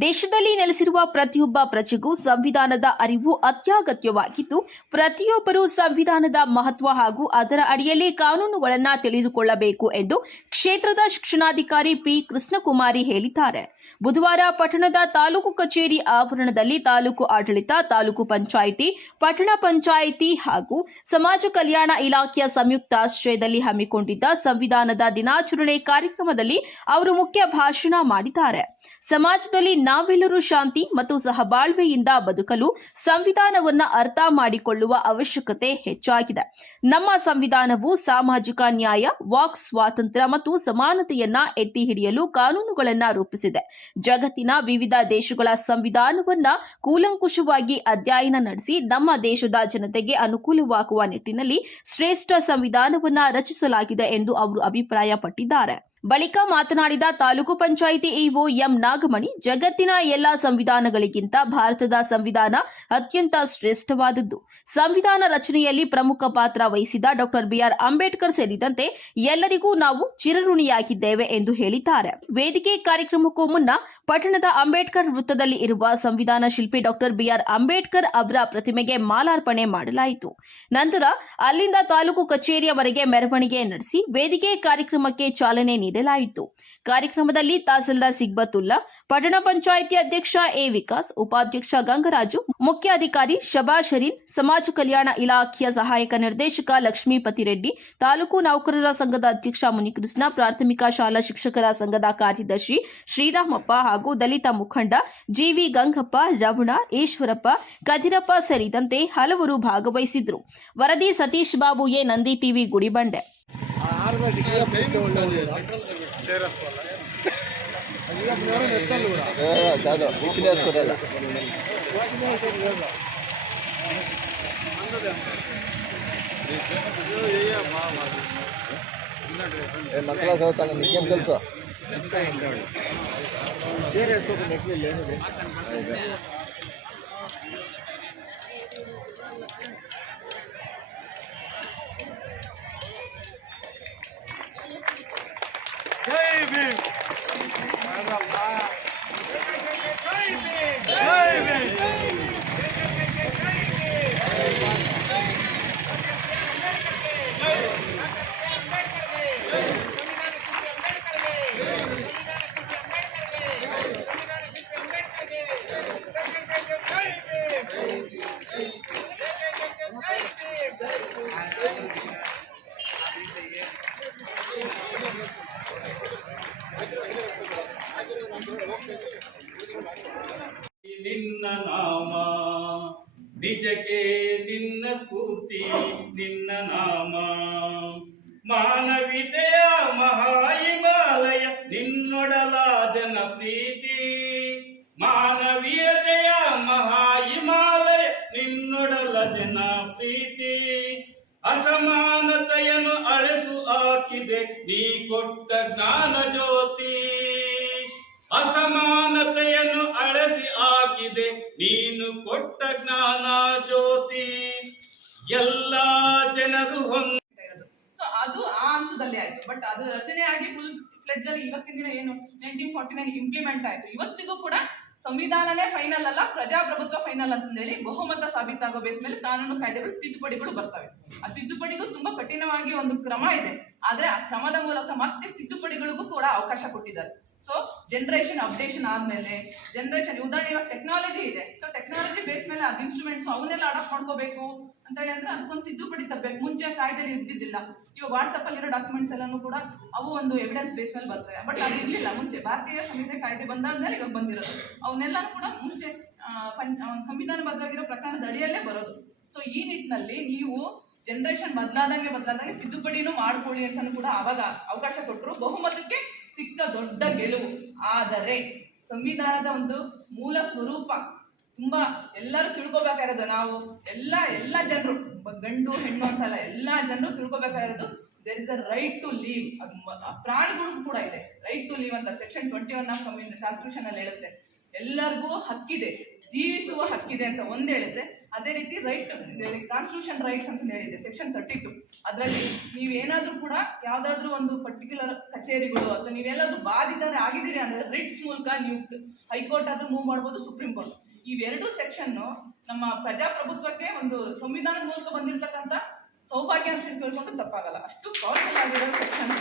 ದೇಶದಲ್ಲಿ ನೆಲೆಸಿರುವ ಪ್ರತಿಯೊಬ್ಬ ಪ್ರಜೆಗೂ ಸಂವಿಧಾನದ ಅರಿವು ಅತ್ಯಗತ್ಯವಾಗಿದ್ದು, ಪ್ರತಿಯೊಬ್ಬರೂ ಸಂವಿಧಾನದ ಮಹತ್ವ ಹಾಗೂ ಅದರ ಅಡಿಯಲ್ಲಿ ಕಾನೂನುಗಳನ್ನು ತಿಳಿದುಕೊಳ್ಳಬೇಕು ಎಂದು ಕ್ಷೇತ್ರದ ಶಿಕ್ಷಣಾಧಿಕಾರಿ ಪಿ. ಕೃಷ್ಣಕುಮಾರಿ ಹೇಳಿದ್ದಾರೆ. ಬುಧವಾರ ಪಟ್ಟಣದ ತಾಲೂಕು ಕಚೇರಿ ಆವರಣದಲ್ಲಿ ತಾಲೂಕು ಆಡಳಿತ, ತಾಲೂಕು ಪಂಚಾಯಿತಿ, ಪಟ್ಟಣ ಪಂಚಾಯಿತಿ ಹಾಗೂ ಸಮಾಜ ಕಲ್ಯಾಣ ಇಲಾಖೆಯ ಸಂಯುಕ್ತ ಆಶ್ರಯದಲ್ಲಿ ಹಮ್ಮಿಕೊಂಡಿದ್ದ ಸಂವಿಧಾನದ ದಿನಾಚರಣೆ ಕಾರ್ಯಕ್ರಮದಲ್ಲಿ ಅವರು ಮುಖ್ಯ ಭಾಷಣ ಮಾಡಿದ್ದಾರೆ. ಸಮಾಜದಲ್ಲಿ ನಾವೆಲ್ಲರೂ ಶಾಂತಿ ಮತ್ತು ಸಹಬಾಳ್ವೆಯಿಂದ ಬದುಕಲು ಸಂವಿಧಾನವನ್ನ ಅರ್ಥ ಮಾಡಿಕೊಳ್ಳುವ ಅವಶ್ಯಕತೆ ಹೆಚ್ಚಾಗಿದೆ. ನಮ್ಮ ಸಂವಿಧಾನವು ಸಾಮಾಜಿಕ ನ್ಯಾಯ, ವಾಕ್ ಸ್ವಾತಂತ್ರ್ಯ ಮತ್ತು ಸಮಾನತೆಯನ್ನ ಎತ್ತಿ ಹಿಡಿಯಲು ಕಾನೂನುಗಳನ್ನ ರೂಪಿಸಿದೆ. ಜಗತ್ತಿನ ವಿವಿಧ ದೇಶಗಳ ಸಂವಿಧಾನವನ್ನ ಕೂಲಂಕುಷವಾಗಿ ಅಧ್ಯಯನ ನಡೆಸಿ ನಮ್ಮ ದೇಶದ ಜನತೆಗೆ ಅನುಕೂಲವಾಗುವ ನಿಟ್ಟಿನಲ್ಲಿ ಶ್ರೇಷ್ಠ ಸಂವಿಧಾನವನ್ನ ರಚಿಸಲಾಗಿದೆ ಎಂದು ಅವರು ಅಭಿಪ್ರಾಯಪಟ್ಟಿದ್ದಾರೆ. ಬಳಿಕ ಮಾತನಾಡಿದ ತಾಲೂಕು ಪಂಚಾಯಿತಿ ಇಒ ಎಂ ನಾಗಮಣಿ, ಜಗತ್ತಿನ ಎಲ್ಲಾ ಸಂವಿಧಾನಗಳಿಗಿಂತ ಭಾರತದ ಸಂವಿಧಾನ ಅತ್ಯಂತ ಶ್ರೇಷ್ಠವಾದದ್ದು. ಸಂವಿಧಾನ ರಚನೆಯಲ್ಲಿ ಪ್ರಮುಖ ಪಾತ್ರ ವಹಿಸಿದ ಡಾಕ್ಟರ್ ಬಿಆರ್. ಅಂಬೇಡ್ಕರ್ ಸೇರಿದಂತೆ ಎಲ್ಲರಿಗೂ ನಾವು ಚಿರಋಣಿಯಾಗಿದ್ದೇವೆ ಎಂದು ಹೇಳಿದ್ದಾರೆ. ವೇದಿಕೆ ಕಾರ್ಯಕ್ರಮಕ್ಕೂ ಮುನ್ನ ಪಟ್ಟಣದ ಅಂಬೇಡ್ಕರ್ ವೃತ್ತದಲ್ಲಿ ಇರುವ ಸಂವಿಧಾನ ಶಿಲ್ಪಿ ಡಾಕ್ಟರ್ ಬಿಆರ್. ಅಂಬೇಡ್ಕರ್ ಅವರ ಪ್ರತಿಮೆಗೆ ಮಾಲಾರ್ಪಣೆ ಮಾಡಲಾಯಿತು. ನಂತರ ಅಲ್ಲಿಂದ ತಾಲೂಕು ಕಚೇರಿಯವರೆಗೆ ಮೆರವಣಿಗೆ ನಡೆಸಿ ವೇದಿಕೆ ಕಾರ್ಯಕ್ರಮಕ್ಕೆ ಚಾಲನೆ ನೀಡಲಾಯಿತು. ಕಾರ್ಯಕ್ರಮದಲ್ಲಿ ತಹಸೀಲ್ದಾರ್ ಸಿಗ್ಬತುಲ್ಲಾ, ಪಟ್ಟಣ ಪಂಚಾಯಿತಿ ಅಧ್ಯಕ್ಷ ಎ ವಿಕಾಸ್, ಉಪಾಧ್ಯಕ್ಷ ಗಂಗರಾಜು ಮುಖ್ಯಾಧಿಕಾರಿ ಶಬಾ ಶರೀನ್, ಸಮಾಜ ಕಲ್ಯಾಣ ಇಲಾಖೆಯ ಸಹಾಯಕ ನಿರ್ದೇಶಕ ಲಕ್ಷ್ಮೀಪತಿ ರೆಡ್ಡಿ, ತಾಲೂಕು ನೌಕರರ ಸಂಘದ ಅಧ್ಯಕ್ಷ ಮುನಿಕೃಷ್ಣ, ಪ್ರಾಥಮಿಕ ಶಾಲಾ ಶಿಕ್ಷಕರ ಸಂಘದ ಕಾರ್ಯದರ್ಶಿ ಶ್ರೀರಾಮಪ್ಪ ಹಾಗೂ ದಲಿತ ಮುಖಂಡ ಜಿವಿ ಗಂಗಪ್ಪ, ರವಣ, ಈಶ್ವರಪ್ಪ, ಕದಿರಪ್ಪ ಸೇರಿದಂತೆ ಹಲವರು ಭಾಗವಹಿಸಿದ್ರು ವರದಿ ಸತೀಶ್ ಬಾಬು ಎ ನಂದಿ ಟಿವಿ ಗುಡಿಬಂಡೆ ఫార్మసీకి వేసుకుంటా మక్కలా చదువుతాను నీకేం తెలుసు? చేరేసుకోకుండా ఎక్కువ లేదు ನಿಜಕ್ಕೆ ನಿನ್ನ ಸ್ಫೂರ್ತಿ, ನಿನ್ನ ನಾಮ. ಮಾನವಿತೆಯ ಮಹಾಹಿಮಾಲಯ ನಿನ್ನೊಡಲ ಜನ ಪ್ರೀತಿ ಮಾನವೀಯತೆಯ ಮಹಾಹಿಮಾಲಯ ನಿನ್ನೊಡಲ ಜನ ಪ್ರೀತಿ. ಅಸಮಾನತೆಯನ್ನು ಅಳೆಸು ಹಾಕಿದೆ, ನೀ ಕೊಟ್ಟ ಜ್ಞಾನ ಜ್ಯೋತಿ. ಅಸಮಾನತೆಯನ್ನು ಅಳಸಿ ಹಾಕಿದೆ. ನೀನು ಕೊಟ್ಟ ಜ್ಞಾನ ಜ್ಯೋತಿ ಎಲ್ಲ ಜನರು ಸೊ ಅದು ಆ ಹಂತದಲ್ಲಿ ಆಯ್ತು. ಬಟ್ ಅದು ರಚನೆ ಆಗಿ ಫುಲ್ ಫ್ಲೆಜ್ ಅಲ್ಲಿ ಇವತ್ತಿನ ದಿನ ಏನು? ನೈನ್ಟೀನ್ ಫಾರ್ಟಿ ನೈನ್ ಇಂಪ್ಲಿಮೆಂಟ್ ಆಯ್ತು. ಇವತ್ತಿಗೂ ಕೂಡ ಸಂವಿಧಾನನೇ ಫೈನಲ್ ಅಲ್ಲ, ಪ್ರಜಾಪ್ರಭುತ್ವ ಫೈನಲ್ ಅಂತಂದೇಳಿ ಬಹುಮತ ಸಾಬೀತಾಗೋ ಬೇಸ್ ಮೇಲೆ ಕಾನೂನು ಕಾಯ್ದೆಗಳು ತಿದ್ದುಪಡಿಗಳು ಬರ್ತವೆ. ಆ ತಿದ್ದುಪಡಿಗೂ ತುಂಬಾ ಕಠಿಣವಾಗಿ ಒಂದು ಕ್ರಮ ಇದೆ. ಆದ್ರೆ ಆ ಕ್ರಮದ ಮೂಲಕ ಮತ್ತೆ ತಿದ್ದುಪಡಿಗಳಿಗೂ ಕೂಡ ಅವಕಾಶ ಕೊಟ್ಟಿದ್ದಾರೆ. ಸೊ ಜನರೇಷನ್ ಅಪ್ಡೇಷನ್ ಆದ್ಮೇಲೆ ಜನರೇಷನ್ ಉದಾಹರಣೆ ಇವಾಗ ಟೆಕ್ನಾಲಜಿ ಇದೆ. ಸೊ ಟೆಕ್ನಾಲಜಿ ಬೇಸ್ ಮೇಲೆ ಅದು ಇನ್ಸ್ಟ್ರೂಮೆಂಟ್ಸ್ ಅವನ್ನೆಲ್ಲ ಅಡಾಪ್ಟ್ ಮಾಡ್ಕೋಬೇಕು ಅಂತ ಹೇಳಿ ಅಂದ್ರೆ ಅದಕ್ಕೊಂದು ತಿದ್ದುಪಡಿ ತರಬೇಕು. ಮುಂಚೆ ಕಾಯ್ದೆಲಿ ಇದ್ದಿದ್ದಿಲ್ಲ. ಇವಾಗ ವಾಟ್ಸಪ್ ಅಲ್ಲಿರೋ ಡಾಕ್ಯುಮೆಂಟ್ಸ್ ಎಲ್ಲಾನು ಕೂಡ ಅವು ಒಂದು ಎವಿಡೆನ್ಸ್ ಬೇಸ್ ಮೇಲೆ ಬರ್ತವೆ. ಬಟ್ ಅದು ಇರ್ಲಿಲ್ಲ. ಮುಂಚೆ ಭಾರತೀಯ ಸಂಹಿತೆ ಕಾಯ್ದೆ ಬಂದಾದ್ಮೇಲೆ ಇವಾಗ ಬಂದಿರೋದು. ಅವನ್ನೆಲ್ಲನೂ ಕೂಡ ಮುಂಚೆ ಸಂವಿಧಾನ ಬದ್ಧವಾಗಿರೋ ಪ್ರಕಾರದ ಅಡಿಯಲ್ಲೇ ಬರೋದು. ಸೊ ಈ ನಿಟ್ಟಿನಲ್ಲಿ ನೀವು ಜನರೇಷನ್ ಬದಲಾದಂಗೆ ಬದಲಾದಂಗೆ ತಿದ್ದುಪಡಿನೂ ಮಾಡ್ಕೊಳ್ಳಿ ಅಂತಾನು ಕೂಡ ಅವಾಗ ಅವಕಾಶ ಕೊಟ್ಟರು ಬಹುಮತಕ್ಕೆ ಸಿಕ್ಕ ದೊಡ್ಡ ಗೆಲುವು. ಆದರೆ ಸಂವಿಧಾನದ ಒಂದು ಮೂಲ ಸ್ವರೂಪ ತುಂಬಾ ಎಲ್ಲರೂ ತಿಳ್ಕೊಬೇಕಾಗಿರೋದು. ನಾವು ಎಲ್ಲ ಎಲ್ಲ ಜನರು ಗಂಡು, ಹೆಣ್ಣು ಅಂತಲ್ಲ, ಎಲ್ಲ ಜನರು ತಿಳ್ಕೊಬೇಕಾಗಿರೋದು. There is a right to live ಅದು ಪ್ರಾಣಿಗಳು ಕೂಡ ಇದೆ. ರೈಟ್ ಟು ಲೀವ್ ಅಂತ section twenty one of constitution ಅಲ್ಲಿ ಹೇಳುತ್ತೆ. ಎಲ್ಲರಿಗೂ ಹಕ್ಕಿದೆ. ಜೀವಿಸುವ ಹಕ್ಕಿದೆ ಅಂತ ಒಂದ್ ಹೇಳಿದ್ರೆ ಅದೇ ರೀತಿ ರೈಟ್ ಕಾನ್ಸ್ಟಿಟ್ಯೂಷನ್ ರೈಟ್ಸ್ ಅಂತ ಹೇಳಿದೆ ಸೆಕ್ಷನ್ ತರ್ಟಿ ಟು ಅದರಲ್ಲಿ ನೀವೇನಾದ್ರೂ ಕೂಡ ಯಾವ್ದಾದ್ರು ಒಂದು ಪರ್ಟಿಕ್ಯುಲರ್ ಕಚೇರಿಗಳು ಅಥವಾ ನೀವೆಲ್ಲಾದ್ರೂ ಬಾಧಿತರೆ ಆಗಿದ್ದೀರಿ ಅಂದ್ರೆ ರಿಟ್ಸ್ ಮೂಲಕ ನೀವು ಹೈಕೋರ್ಟ್ ಆದ್ರೂ ಮೂವ್ ಮಾಡ್ಬೋದು, ಸುಪ್ರೀಂ ಕೋರ್ಟ್. ಇವೆರಡು ಸೆಕ್ಷನ್ ನಮ್ಮ ಪ್ರಜಾಪ್ರಭುತ್ವಕ್ಕೆ ಒಂದು ಸಂವಿಧಾನದ ಮೂಲಕ ಬಂದಿರತಕ್ಕಂತ ಸೌಭಾಗ್ಯ ಅಂತ ಹೇಳ್ಕೊಂಡು ತಪ್ಪಾಗಲ್ಲ. ಅಷ್ಟು ಪವರ್ಫುಲ್ ಆಗಿರೋ ಸೆಕ್ಷನ್